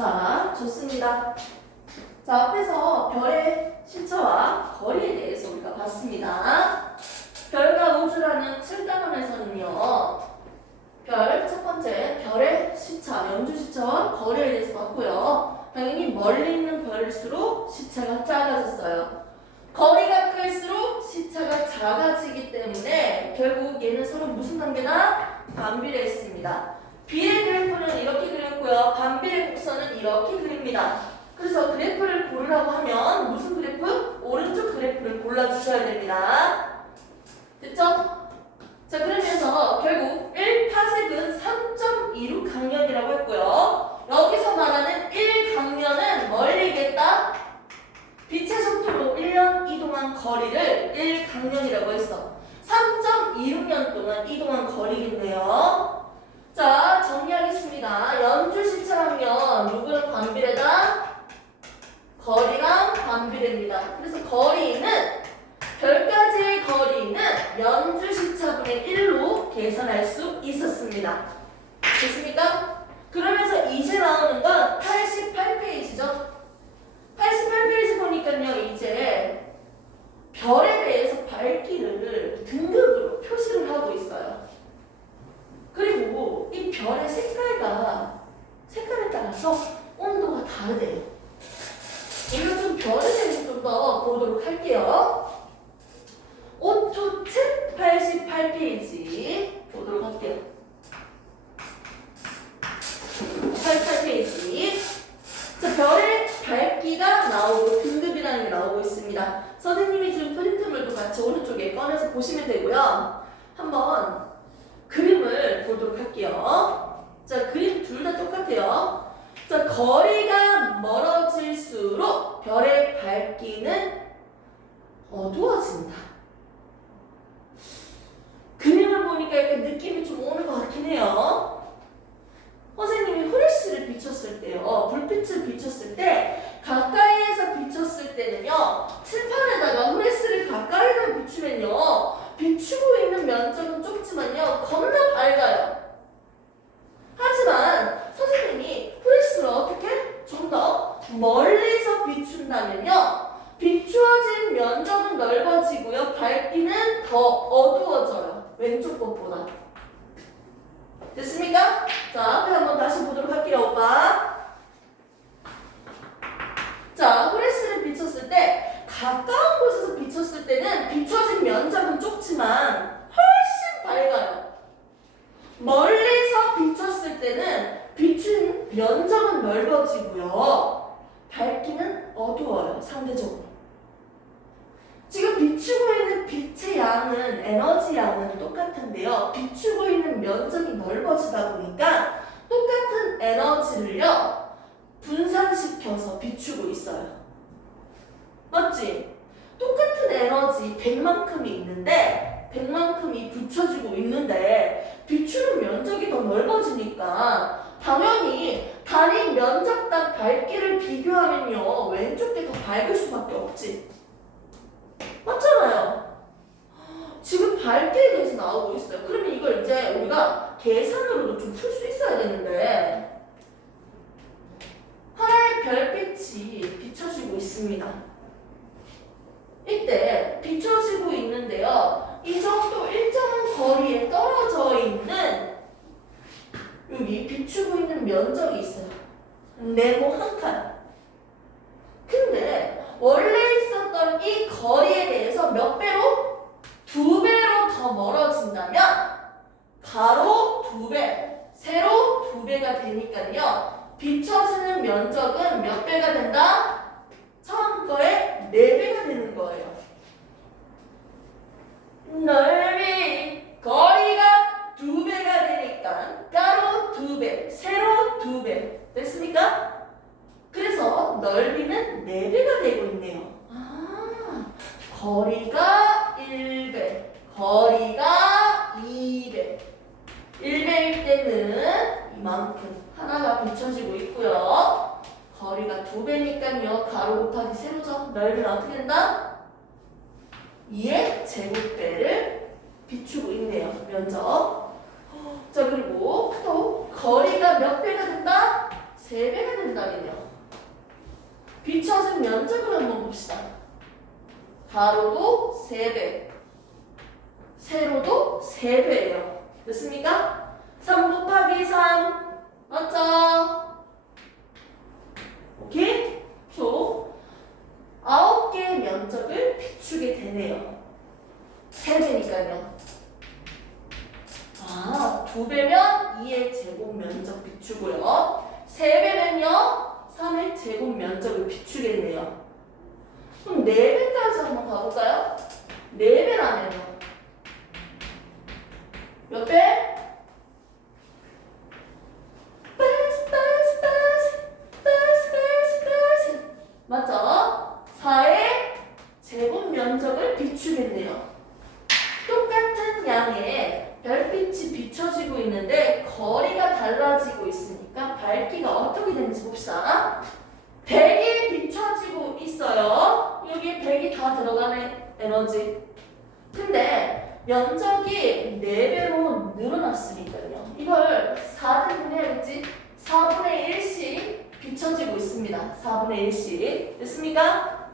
자, 좋습니다. 자, 앞에서 별의 시차와 거리에 대해서 우리가 봤습니다. 별과 우주라는 7단원에서는요. 별, 첫 번째, 별의 시차, 영주 시차와 거리에 대해서 봤고요. 당연히 멀리 있는 별일수록 시차가 작아졌어요. 거리가 클수록 시차가 작아지기 때문에 결국 얘는 서로 무슨 관계다? 반비례했습니다. 비례 그래프는 이렇게 그렸고요. 반비례 곡선은 이렇게 그립니다. 그래서 그래프를 고르라고 하면 무슨 그래프? 오른쪽 그래프를 골라주셔야 됩니다. 됐죠? 자, 그러면서 결국 1파섹은 3.26강년이라고 했고요. 여기서 말하는 1강년은 뭘 얘기했다? 빛의 속도로 1년 이동한 거리를 1강년이라고 했어. 3.26년 동안 이동한 거리겠네요. 자, 정리하겠습니다. 연주 시차라면 누구랑 반비례다? 거리랑 반비례입니다. 그래서 거리는 별까지의 거리는 연주 시차분의 1로 계산할 수 있었습니다. 됐습니까? 그러면서 이제 나오는 건 88페이지죠. 88페이지 보니까요, 이제 별에 대해서 밝기를 등급으로 표시를 하고 있어요. 그리고 이 별의 색깔에 따라서 온도가 다르대요. 이거 좀 별에 대해서 좀 더 보도록 할게요. 오토책 88페이지 보도록 할게요. 88페이지. 자, 별의 밝기가 나오고 등급이라는 게 나오고 있습니다. 선생님이 지금 프린트물도 같이 오른쪽에 꺼내서 보시면 되고요. 한번 그림을 보도록 할게요. 자, 그림 둘 다 똑같아요. 자, 거리가 멀어질수록 별의 밝기는 어두워진다. 그림을 보니까 약간 느낌이 좀 오는 것 같긴 해요. 선생님이 후레쉬를 비췄을 때요, 불빛을 비췄을 때 가까이에서 비췄을 때는요, 칠판에다가 후레쉬를 가까이서 비추면요, 비추고 있는 면적은 좁지만요, 겁나 밝아요. 하지만 선생님이 후레쉬를 어떻게 좀 더 멀리서 비춘다면요, 비추어진 면적은 넓어지고요, 밝기는 더 어두워져요. 왼쪽 것보다. 됐습니까? 자, 앞에 한번 다시 보도록 할게요, 오빠. 자, 후레쉬를 비췄을 때 가까운 곳에서 비췄을 때는 비춰진 면적은 좁지만 훨씬 밝아요. 멀리서 비췄을 때는 비춘 면적은 넓어지고요, 밝기는 어두워요, 상대적으로. 지금 비추고 있는 빛의 양은, 에너지 양은 똑같은데요, 비추고 있는 면적이 넓어지다 보니까 똑같은 에너지를요, 분산시켜서 비추고 있어요. 맞지? 똑같은 에너지 100만큼이 있는데 100만큼이 붙여지고 있는데 비추는 면적이 더 넓어지니까 당연히 단위 면적당 밝기를 비교하면요, 왼쪽 게 더 밝을 수밖에 없지. 맞잖아요. 지금 밝기에 대해서 나오고 있어요. 그러면 이걸 이제 우리가 계산으로도 좀 풀 수 있어야 되는데, 하나의 별빛이 비춰지고 있습니다. 이때 비춰지고 있는데요, 이 정도 일정한 거리에 떨어져 있는 여기 비추고 있는 면적이 있어요. 네모 한 칸. 근데 원래 있었던 이 거리에 대해서 몇 배로? 2배로 더 멀어진다면 가로 2배, 세로 2배가 되니까요, 비춰지는 면적은 몇 배가 된다? 처음 거에 4배가 되는 거예요. 넓이, 거리가 2배가 되니까 가로 2배, 세로 2배. 됐습니까? 그래서 넓이는 4배가 되고 있네요. 아, 거리가 1배, 거리가 2배. 1배일 때는 이만큼 하나가 비춰지고 있고요. 거리가 2배니까요, 가로 곱하기 세로죠. 넓이는 어떻게 된다? 2의 제곱배를 비추고 있네요, 면적. 자, 그리고 또 거리가 몇 배가 된다? 3배가 된다면요. 비춰진 면적을 한번 봅시다. 가로도 3배, 세로도 3배예요. 됐습니까? 3 곱하기 3 맞죠? 오케이? 표 9개의 면적을 비추게 되네요. 3배니까요. 2배면 2의 제곱 면적 비추고요. 3배면요 3의 제곱 면적을 비추겠네요. 그럼 4배까지 한번 가볼까요? 4배라면요 몇 배? 맞죠? 4의 제곱 면적을 비추겠네요. 똑같은 양의 별빛이 비춰지고 있는데 거리가 달라지고 있으니까 밝기가 어떻게 되는지 봅시다. 100이 비춰지고 있어요. 여기에 100이 다 들어가는 에너지. 근데 면적이 4배로 늘어났으니까요. 이걸 4등분 해야겠지? 4분의 1씩 비춰지고 있습니다. 4분의 1씩. 됐습니까?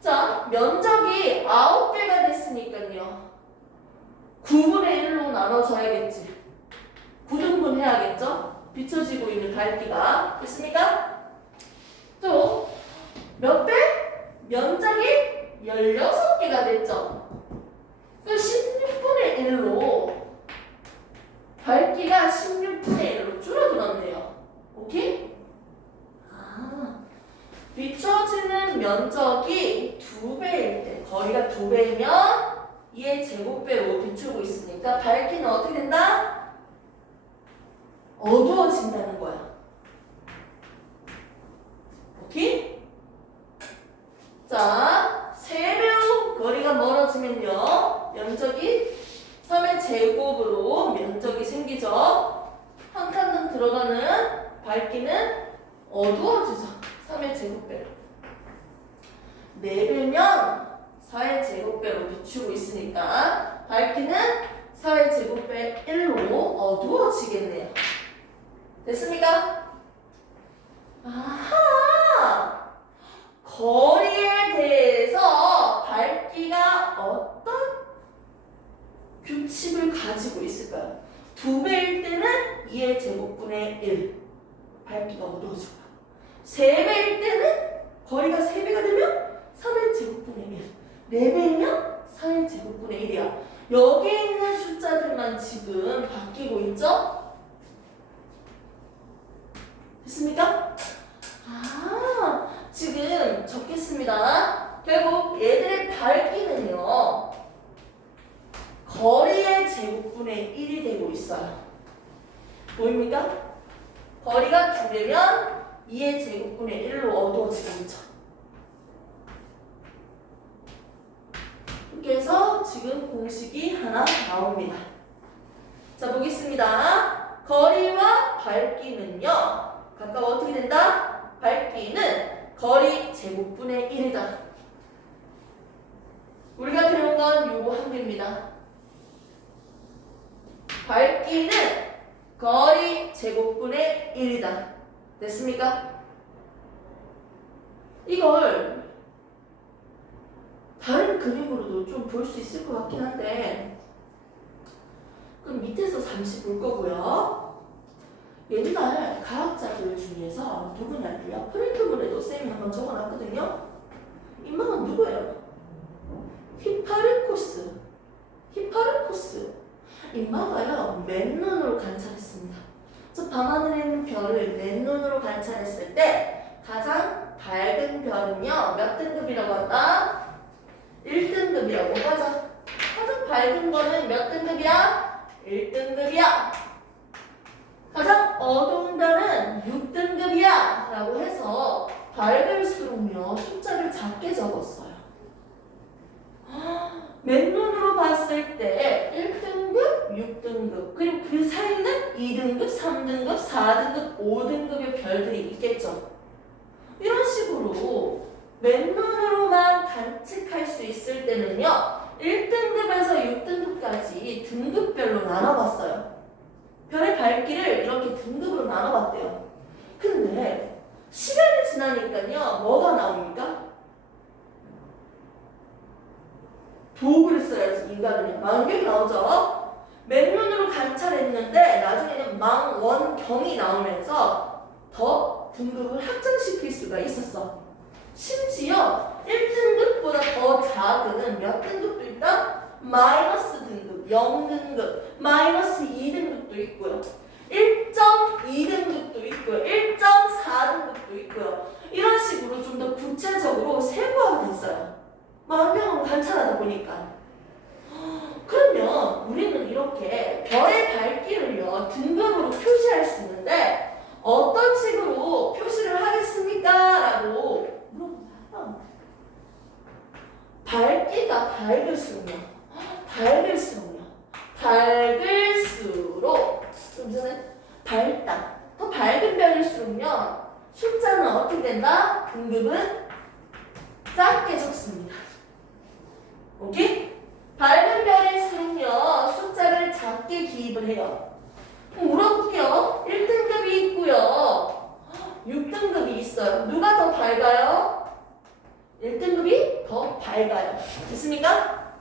자, 면적이 9배가 됐으니까요. 9분의 1로 나눠져야겠지. 9등분 해야겠죠? 비춰지고 있는 밝기가. 됐습니까? 또 몇 배? 면적이 16개가 됐죠. 그 16분의 1로 밝기가 16분의 1로 줄어들었네요. 오케이? 비춰지는 면적이 2배일 때, 거리가 2배이면 2의 제곱배로 비추고 있으니까 밝기는 어떻게 된다? 어두워진다는 거야. 오케이? 자, 3배로 거리가 멀어지면요. 면적이 3의 제곱으로 면적이 생기죠. 한 칸 들어가는 밝기는 어두워지죠. 3의 제곱배로. 4배면 4의 제곱배로 비추고 있으니까 밝기는 4의 제곱배 1로 어두워지겠네요. 됐습니까? 아하! 거리에 대해서 밝기가 어떤 규칙을 가지고 있을까요? 2배일 때는 2의 제곱분의 1 밝기가 어두워지고요. 3배일 때는 거리가 3배가 되면 3의 제곱분의 1 4배이면 4의 제곱분의 1이야. 여기 있는 숫자들만 지금 바뀌고 있죠? 됐습니까? 지금 적겠습니다. 결국 얘들의 밝기는요. 거리의 제곱분의 1이 되고 있어요. 보입니까? 거리가 2배면 2의 제곱분의 1로 어두워지고 있죠. 이렇게 해서 지금 공식이 하나 나옵니다. 자, 보겠습니다. 거리와 밝기는요. 각각 어떻게 된다? 밝기는 거리 제곱분의 1이다. 우리가 배운 건 요거 한 개입니다. 밝기는 거리 제곱분의 1이다. 됐습니까? 이걸 다른 그림으로도 좀 볼 수 있을 것 같긴 한데 그럼 밑에서 잠시 볼 거고요. 옛날 과학자들 중에서 누구냐면요. 프린트물에도 쌤이 한번 적어놨거든요. 인망은 누구예요? 히파르코스. 인마가요. 맨눈으로 관찰했습니다. 저 밤하늘에 있는 별을 맨눈으로 관찰했을 때 가장 밝은 별은요. 몇 등급이라고 한다? 1등급이라고 하죠. 가장 밝은 거는 몇 등급이야? 1등급이야. 가장 어두운 별은 6등급이야 라고 해서 밝을수록요 숫자를 작게 적었어요. 맨눈으로 봤을 때 1등급, 6등급 그리고 그 사이는 2등급, 3등급, 4등급, 5등급의 별들이 있겠죠. 이런 식으로 맨눈으로만 관측할 수 있을 때는요 1등급에서 6등급까지 등급별로 나눠봤어요. 별의 밝기를 이렇게 등급으로 나눠봤대요. 근데 쓰면요. 뭐가 나옵니까? 도구를 써야지 인간은요. 망원경이 나오죠. 맨눈으로 관찰했는데 나중에는 망원경이 나오면서 더 등급을 확장시킬 수가 있었어. 심지어 1등급보다 더 작은 몇 등급도 있다? 마이너스 등급, 0등급, 마이너스 2등급도 있고요. 1.2등급도 있고요. 1.4등급도 있고요. 이런 식으로 좀 더 구체적으로 세부화가 됐어요. 망원경으로 관찰하다 보니까. 그러면 우리는 이렇게 별의 밝기를요 등급으로 표시할 수 있는데 어떤 식으로 표시를 하겠습니까? 라고 물어봐요. 밝기가 밝을수록 좀 전에 밝다. 더 밝은 별일수록요 숫자는 어떻게 된다? 등급은 작게 적습니다. 오케이? 밝은 별일수록요 숫자를 작게 기입을 해요. 물어볼게요. 1등급이 있고요 6등급이 있어요. 누가 더 밝아요? 1등급이 더 밝아요. 됐습니까?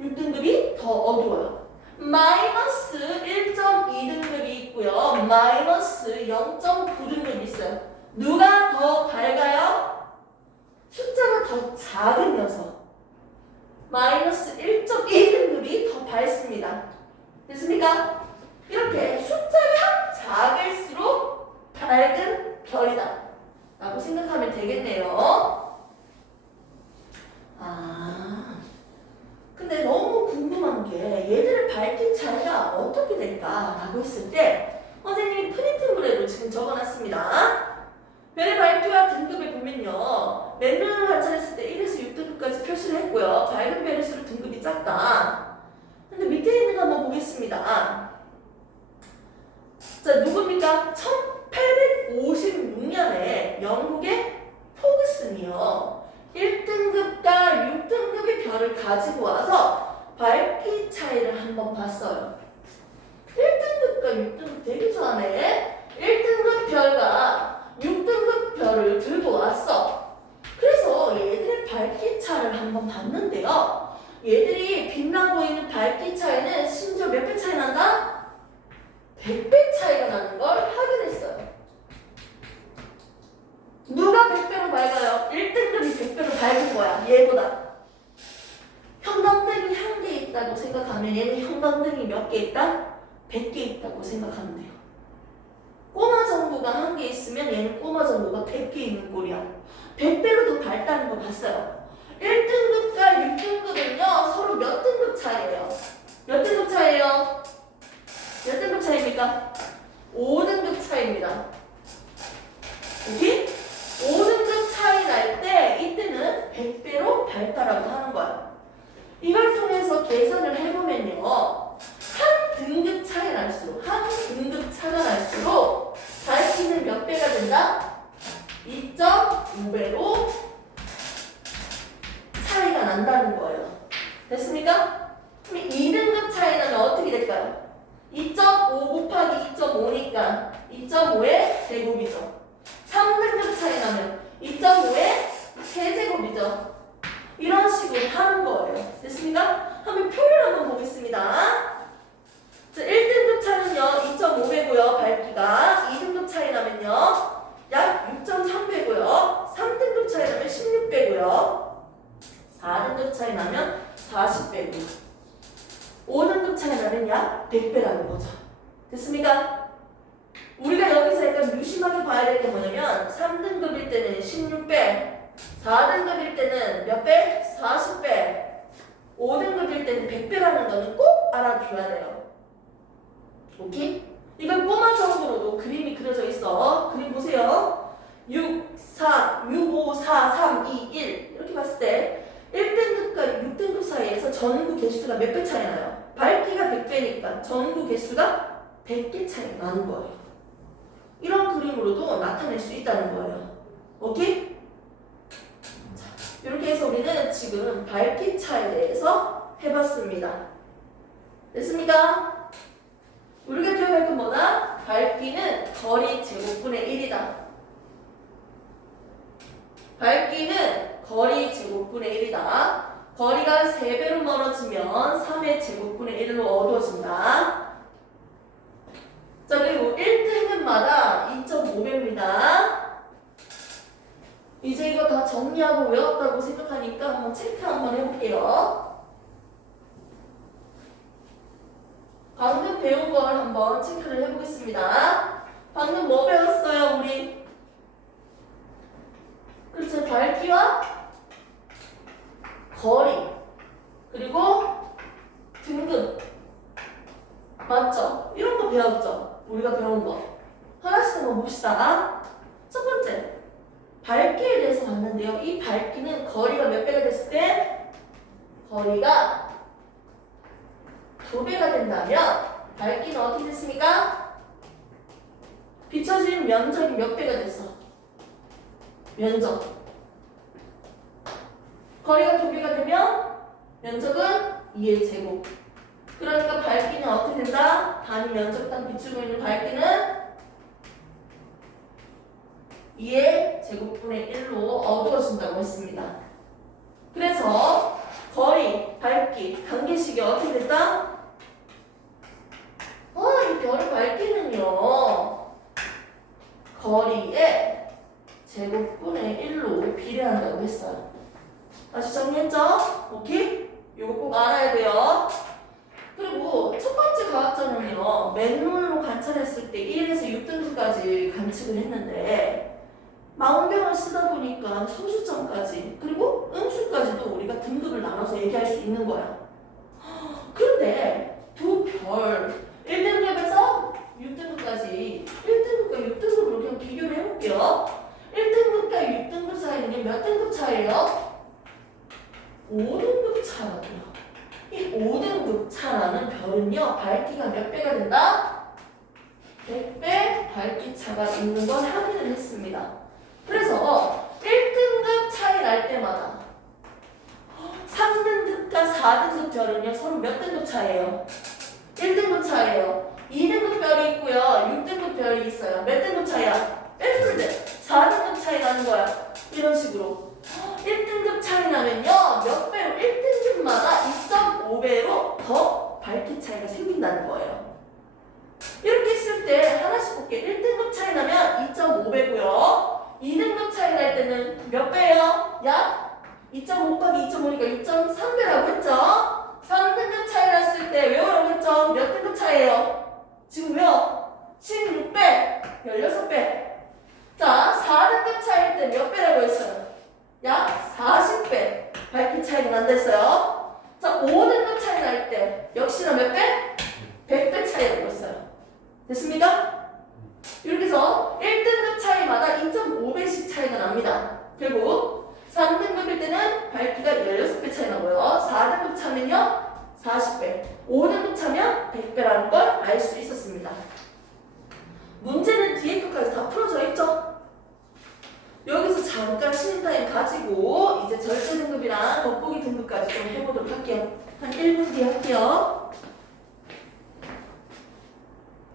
6등급이 더 어두워요. 마이너스 1.2등급이 있고요 마이너스 0.9등급이 있어요. 누가 더 밝아요? 숫자가 더 작은 녀석 마이너스 1.2등급이 더 밝습니다. 됐습니까? 이렇게 숫자가 작을수록 밝은 별이다 라고 생각하면 되겠네요. 근데 너무 궁금한 게 얘들의 밝기 차이가 어떻게 될까 라고 했을 때 선생님이 프린트물에도 지금 적어놨습니다. 별의 밝기와 등급을 보면요 맨눈으로 관찰했을 때 1에서 6등급까지 표시를 했고요 밝은 별일수록 등급이 작다. 근데 밑에 있는 거 한번 보겠습니다. 자 누굽니까? 1856년에 영국의 포그슨이요 1등급과 6등급의 별을 가지고 와서 밝기 차이를 한번 봤어요. 1등급과 6등급 되게 좋아하네. 1등급 별과 6등급 별을 들고 왔어. 그래서 얘들의 밝기 차이를 한번 봤는데요. 얘들이 빛나 보이는 밝기 차이는 심지어 몇 배 차이 난다? 100배 차이가 나는 걸 확인했어요. 누가 100배로 밝아요? 1등급이 100배로 밝은 거야. 얘보다. 형광등이 1개 있다고 생각하면 얘는 형광등이 몇 개 있다? 100개 있다고 생각하면 돼요. 꼬마 전구가 1개 있으면 얘는 꼬마 전구가 100개 있는 꼴이야. 100배로 더 밝다는 거 봤어요. 1등급과 6등급은요 서로 몇 등급 차이예요? 몇 등급 차이예요? 몇 등급 차이입니까? 5등급 차이입니다. 오케이? 5등급 차이 날 때 이때는 100배로 밝다라고 하는 거야. 이걸 통해서 계산을 해보면요. 한 등급 차이 날수록 한 등급 차가 날수록 밝기는 몇 배가 된다? 2.5배로 차이가 난다는 거예요. 됐습니까? 그럼 2등급 차이 나면 어떻게 될까요? 2.5 곱하기 2.5니까 2.5의 제곱이죠. 3등급 차이 나면 2.5의 세제곱이죠. 이런 식으로 하는 거예요. 됐습니까? 한번 표를 한번 보겠습니다. 자, 1등급 차이는요 2.5배고요 밝기가 2등급 차이 나면요 약 6.3배고요 3등급 차이 나면 16배고요 4등급 차이 나면 40배고요 5등급 차이 나면 약 100배라는 거죠. 됐습니까? 우리가 여기서 약간 유심하게 봐야 될 게 뭐냐면 3등급일 때는 16배 4등급일 때는 몇 배? 40배 5등급일 때는 100배라는 거는 꼭 알아줘야 돼요. 오케이? 이건 꼬마 정도로도 그림이 그려져 있어. 그림 보세요. 6, 4, 6, 5, 4, 3, 2, 1 이렇게 봤을 때 1등급과 6등급 사이에서 전구 개수가 몇 배 차이 나요? 밝기가 100배니까 전구 개수가 100개 차이 나는 거예요. 이런 그림으로도 나타낼 수 있다는 거예요. 오케이? 자, 이렇게 해서 우리는 지금 밝기 차이에 대해서 해봤습니다. 됐습니까? 우리가 기억할 건 뭐다? 밝기는 거리 제곱분의 1이다. 밝기는 거리 제곱분의 1이다. 거리가 3배로 멀어지면 3의 제곱분의 1로 어두워진다. 자, 그리고 1등급마다 2.5배입니다. 이제 이거 다 정리하고 외웠다고 생각하니까 한번 체크 한번 해볼게요. 방금 배운 걸 한번 체크를 해보겠습니다. 방금 뭐 배웠어요, 우리? 그렇죠. 밝기와 거리, 그리고 등급. 맞죠? 이런 거 배웠죠? 우리가 배운 거. 하나씩 한번 봅시다. 첫 번째, 밝기에 대해서 봤는데요. 이 밝기는 거리가 몇 배가 됐을 때? 거리가 2배가 된다면 밝기는 어떻게 됐습니까? 비춰진 면적이 몇 배가 됐어? 면적. 거리가 2배가 되면 면적은 2의 제곱. 그러니까 밝기는 어떻게 된다? 단위 면적당 비추고 있는 밝기는 2의 제곱분의 1로 어두워진다고 했습니다. 그래서 거리, 밝기, 관계식이 어떻게 됐다? 이 별의 밝기는요, 거리의 제곱분의 1로 비례한다고 했어요. 다시 정리했죠? 오케이? 이거 꼭 알아야 돼요. 그리고 첫 번째 과학자는요, 맨눈으로 관찰했을 때 1에서 6등급까지 관측을 했는데 망원경을 쓰다 보니까 소수점까지 그리고 음수까지도 우리가 등급을 나눠서 얘기할 수 있는 거야. 그런데 두 별 1등급에서 6등급까지 1등급과 6등급으로 그냥 비교를 해볼게요. 1등급과 6등급 사이는 몇 등급 차이예요? 5등급 차라고요. 이 5등급 차라는 별은요, 밝기가 몇 배가 된다? 100배 밝기 차가 있는 걸 확인을 했습니다. 그래서 1등급 차이 날 때마다 3등급과 4등급 별은요, 서로 몇 등급 차이예요? 1등급 차이예요. 2등급 별이 있고요, 6등급 별이 있어요. 몇 등급 차이야? 빼주면 돼. 4등급 차이 나는 거야. 이런 식으로. 1등급 차이 나면요, 몇 배로 1등급마다 2.5배로 더 밝기 차이가 생긴다는 거예요. 이렇게 했을 때 하나씩 볼게. 1등급 차이 나면 2.5배고요. 2등급 차이 날 때는 몇 배예요? 약 2.5 곱하기 2.5니까 6.3배라고 했죠? 3등급 차이 났을 때 외우라고 했죠? 몇 등급 차이예요? 지금 외워. 16배, 16배. 자, 4등급 차이일 때 몇 배라고 했어요? 약 40배 밝기 차이가 난다 했어요. 자, 5등급 차이 날 때 역시나 몇 배? 100배 차이라고 했어요. 됐습니까? 이렇게 해서 1등급 차이마다 2.5배씩 차이가 납니다. 결국 3등급일 때는 밝기가 16배 차이 나고요. 4등급 차면요 40배, 5등급 차면 100배라는 걸 알 수 있었습니다. 문제는 뒤에 끝까지 다 풀어져 있죠? 여기서 잠깐 쉬는 타임 가지고 이제 절대 등급이랑 겉보기 등급까지 좀 해보도록 할게요. 한 1분 뒤에 할게요.